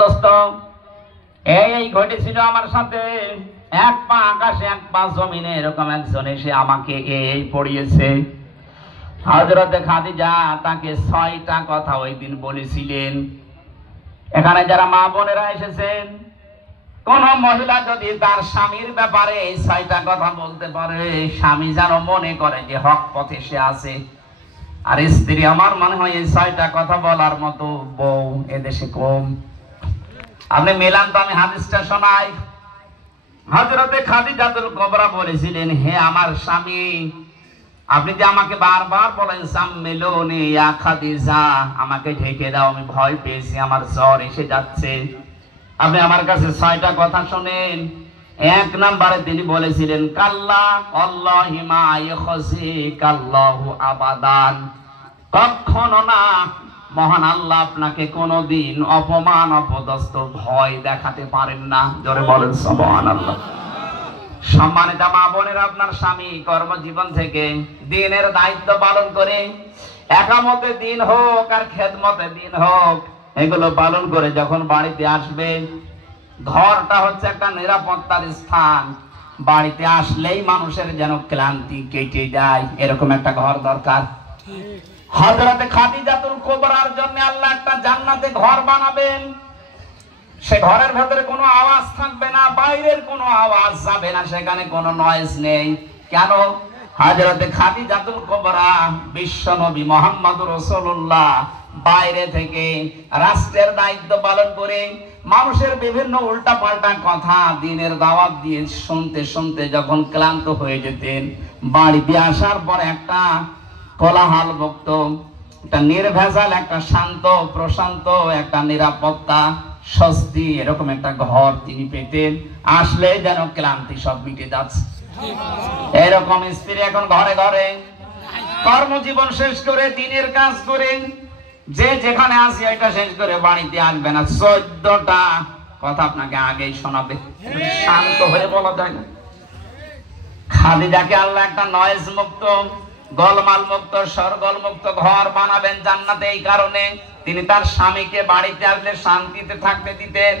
দোস্ত, এই ঘটেছিল আমার সাথে। এক পা আকাশে এক পা জমিনে, এরকম একজন এসে আমাকে এই পড়িয়েছে। হযরতে খাদিজা তাকে ৬টা কথা ওই দিন বলেছিলেন। এখানে যারা মা বোনেরা এসেছেন, কোন মহিলা যদি তার স্বামীর ব্যাপারে এই ৬টা কথা বলতে পারে, স্বামী যেন মনে করে যে হক পথে সে আছে। আর স্ত্রী, আমার মনে হয় এই ৬টা কথা বলার মতো বউ এদেশে কম। আপনি মেলান তো, আমি হাদিসটা শোনাই। হযরতে খাদিজাতুল কুবরা বলেছিলেন, হে আমার স্বামী, আপনি যে আমাকে বারবার বলেন সাম্মিলুনি ইয়া খাদিজা, আমাকে ঢেকে দাও, আমি ভয় পেয়েছি, আমার জ্বর এসে যাচ্ছে। আপনি আমার কাছে ৬টা কথা শুনেন। ১ নম্বরে তিনি বলেছিলেন, কাল্লা আল্লাহি মা ইয়াখজিকাল্লাহু আবাদান, কখনো না, মহান আল্লাহ আপনাকে কোনদিন অপমান অপদস্থ ভয় দেখাতে পারেন না। জোরে বলেন সুবহানাল্লাহ। সম্মানিত মা বোনেরা, আপনার স্বামী কর্মজীবন থেকে দিনের দায়িত্ব পালন করে, একামতে দিন হোক আর খেদমতে দিন হোক, এগুলো পালন করে যখন বাড়িতে আসবে, ঘরটা হচ্ছে একটা নিরাপত্তার স্থান। বাড়িতে আসলেই মানুষের যেন ক্লান্তি কেটে যায়, এরকম একটা ঘর দরকার। হযরতে খাদিজাতুল কুবরার জন্য আল্লাহ একটা জান্নাতে ঘর বানাবেন। সে ঘরের ভেতরে কোনো আওয়াজ থাকবে না, বাইরের কোনো আওয়াজ যাবে না, সেখানে কোনো নয়েজ নেই। কেন? হযরতে খাদিজাতুল কুবরা বিশ্ব নবী মুহাম্মদুর রাসূলুল্লাহ বাইরে থেকে রাষ্ট্রের দায়িত্ব পালন করে মানুষের বিভিন্ন উল্টাপাল্টা কথা দিনের দাওয়াত দিয়ে শুনতে শুনতে যখন ক্লান্ত হয়ে যেতেন, বাড়িতে আসার পর একটা কোলাহল মুক্ত, একটা নির্ভেজাল, একটা শান্ত প্রশান্ত, একটা নিরাপত্তা, স্বস্তি, এরকম একটা ঘর তিনি পেতেন। আসলে যেন ক্লান্তি সব মিটে যাচ্ছে। এরকম স্ত্রী এখন ঘরে ঘরে কর্মজীবন শেষ করে দিনের কাজ করে, যে যেখানে আসি এটা শেষ করে বাড়িতে আসবে না, 14টা কথা আপনাকে আগেই শোনাবে। শান্ত হয়ে বলা যায় না। খাদিজাকে আল্লাহ একটা নয়েজ মুক্ত, গোলমাল মুক্ত, শোরগোল মুক্ত ঘর বানাবেন জান্নাতে। এই কারণে তিনি তার স্বামীকে বাড়িতে আসলে শান্তিতে থাকতে দিতেন।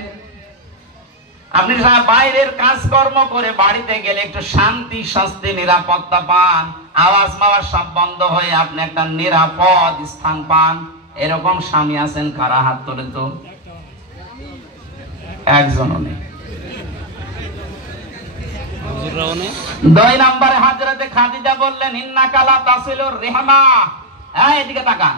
আপনি বাইরের কাজকর্ম করে বাড়িতে গেলে একটু শান্তি, স্বস্তি, নিরাপত্তা পান, আওয়াজ মাওয়াজ সব বন্ধ হয়ে আপনি একটা নিরাপদ স্থান পান। এরকম স্বামী আছেন কারা? হাত তোলেন তো। একজনও নেই। 2 নম্বরে হযরতে খাদিজা বললেন, ইন্নাকা লা তাসিলুর রিহমা। এদিকে তাকান।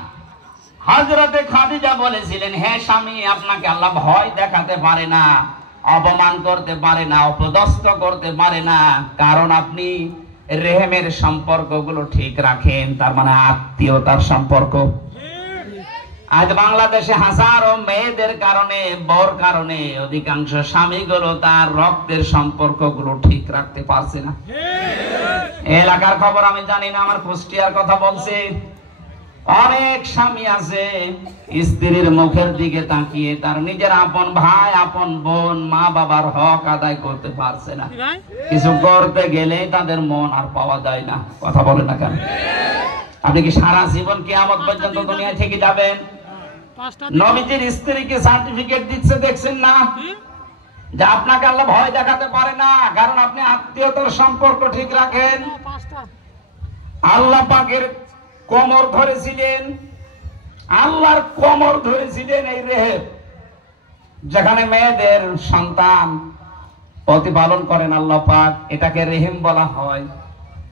হযরতে খাদিজা বলেছিলেন, হে স্বামী, আপনাকে আল্লাহ ভয় দেখাতে পারে না, অপমান করতে পারে না, অপদস্থ করতে পারে না, কারণ আপনি রেহেমের সম্পর্কগুলো ঠিক রাখেন। তার মানে আত্মীয়তার সম্পর্ক। আজ বাংলাদেশে হাজারো মেয়েদের কারণে, বউর কারণে অধিকাংশ স্বামীগুলো তার রক্তের সম্পর্কগুলো ঠিক রাখতে পারছে না। এলাকার খবর আমি জানি না, আমার কুষ্টিয়ার কথা বলছি। অনেক স্বামী আছে স্ত্রীর মুখের দিকে তাকিয়ে তার নিজের আপন ভাই, আপন বোন, মা বাবার হক আদায় করতে পারছে না। কিছু করতে গেলে তাদের মন আর পাওয়া যায় না। কথা বলেন না কেন? আপনি কি সারা জীবন কিয়ামত পর্যন্ত দুনিয়া থেকে যাবেন? নবীজির স্ত্রীকে সার্টিফিকেট দিচ্ছে, দেখছেন না, যে আপনাকে আল্লাহ ভয় দেখাতে পারে না, কারণ আপনি আত্মীয়তার সম্পর্ক ঠিক রাখেন। আল্লাহ পাকের কোমর ধরেছিলেন, আল্লাহর কোমর ধরেছিলেন এই রেহেম, যেখানে মেয়েদের সন্তান প্রতিপালন করেন আল্লাহ পাক, এটাকে রেহেম বলা হয়।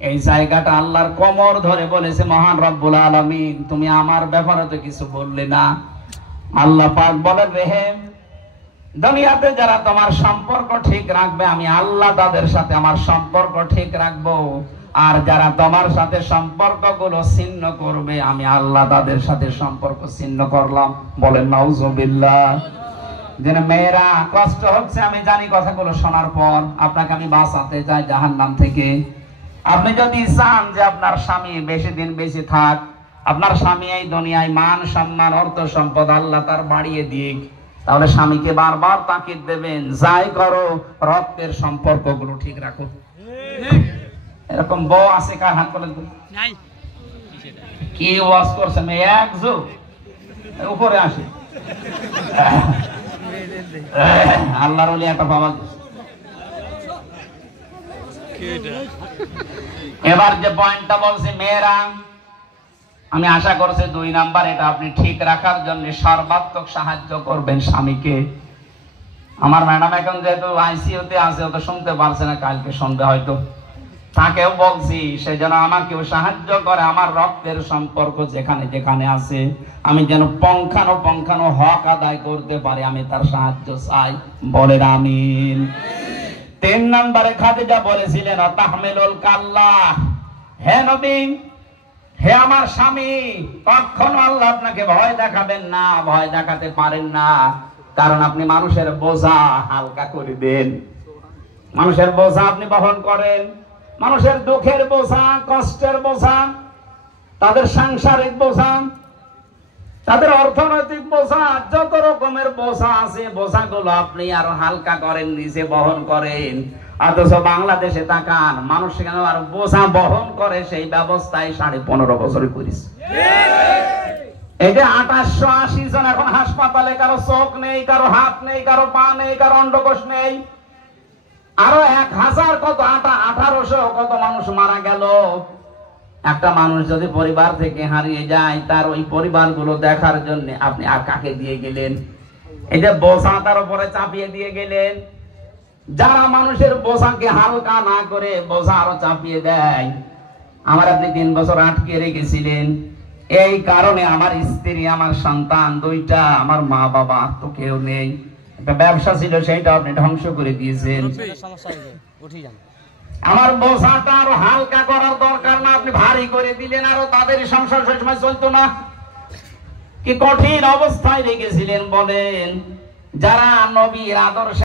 এই জায়গাটা আল্লাহর কোমর ধরে বলেছে, মহান রব্বুল আলামিন, তুমি আমার ব্যাপারে তো কিছু বললে না। আল্লাহ পাক বলেন, রেহেম, দুনিয়াতে যারা তোমার সম্পর্ক ঠিক রাখবে, আমি আল্লাহ তাদের সাথে আমার সম্পর্ক ঠিক রাখবো, আর যারা তোমার সাথে সম্পর্কগুলো ছিন্ন করবে, আমি আল্লাহ তাদের সাথে সম্পর্ক ছিন্ন করলাম। বলেন নাউজুবিল্লাহ। যেন মেয়েরা কষ্ট হচ্ছে আমি জানি, কথাগুলো শোনার পর আপনাকে আমি বাঁচাতে চাই জাহান্নাম থেকে। আপনি যদি চান যে আপনার স্বামী বেশি দিন বেশি থাক, আপনার স্বামী এই দুনিয়ায় মান সম্মান অর্থ সম্পদ আল্লাহ তার বাড়িয়ে দিক, তাহলে স্বামীকে বারবার তাকিদ দেবেন, যাই করো রক্তের সম্পর্কগুলো ঠিক রাখো। এরকম বউ আছে কার? হাত তোলেন তো। কি ওয়াজ করছেন? এক যুগ উপরে আসে। আল্লাহর ওলি একটা পাওয়া গেছে। এবার যে পয়েন্টটা বলছি মেয়েরা, আমি আশা করছি 2 নাম্বার এটা আপনি ঠিক রাখার জন্য সর্বাত্মক সাহায্য করবেন স্বামীকে। আমার ম্যাডাম এখন যেহেতু আইসিইউতে আছে, ও তো শুনতে পারছে না, কালকে শুনবে হয়তো। তাকেও বলছি সে যেন আমাকেও সাহায্য করে, আমার রক্তের সম্পর্ক যেখানে যেখানে আছে আমি যেন পঙ্খানো হক আদায় করতে পারি, আমি তার সাহায্য চাই। বলেন আমিন। 3 নম্বরে খাদিজা বলেছিলেন তাহমিলুল কাল্লা, হে নবী, হে আমার স্বামী, কখনো আল্লাহ আপনাকে ভয় দেখাবেন না, ভয় দেখাতে পারেন না, কারণ আপনি মানুষের বোঝা হালকা করে দেন। মানুষের বোঝা আপনি বহন করেন, মানুষের দুঃখের বোঝা, কষ্টের বোঝা, তাদের সাংসারিক বোঝা, তাদের অর্থনৈতিক বোঝা, যত রকমের বোঝা আছে বোঝাগুলো আপনি আরো হালকা করেন, নিজে বহন করেন। অথচ বাংলাদেশে তাকান, মানুষ কেন আর বোঝা বহন করে সেই ব্যবস্থায় 15.5 বছরে করেছে। এই যে 2880 জন এখন হাসপাতালে, কারো চোখ নেই, কারো হাত নেই, কারো পা নেই, কারো অন্ডকোষ নেই, আরো 1000 কত 1800 কত মানুষ মারা গেল। একটা মানুষ যদি পরিবার থেকে হারিয়ে যায়, তার ওই পরিবারগুলো দেখার জন্য আপনি আর কাকে দিয়ে গেলেন? এই যে বোঝা তার উপরে চাপিয়ে দিয়ে গেলেন। যারা মানুষের বোঝাকে হালকা না করে বোঝা আরো চাপিয়ে দেয়, আমার আপনি 3 বছর আটকে রেখেছিলেন, এই কারণে আমার স্ত্রী, আমার সন্তান 2টা, আমার মা বাবা তো কেউ নেই। একটা ব্যবসা ছিল সেইটা আপনি ধ্বংস করে দিয়েছেন। আমার বোঝাটা আরো হালকা করার দরকার না, আপনি ভারী করে দিলেন, আরো তাদের সংসার সময় চলতো না। কি কঠিন অবস্থায় রেখেছিলেন বলেন। যারা নবীর আদর্শ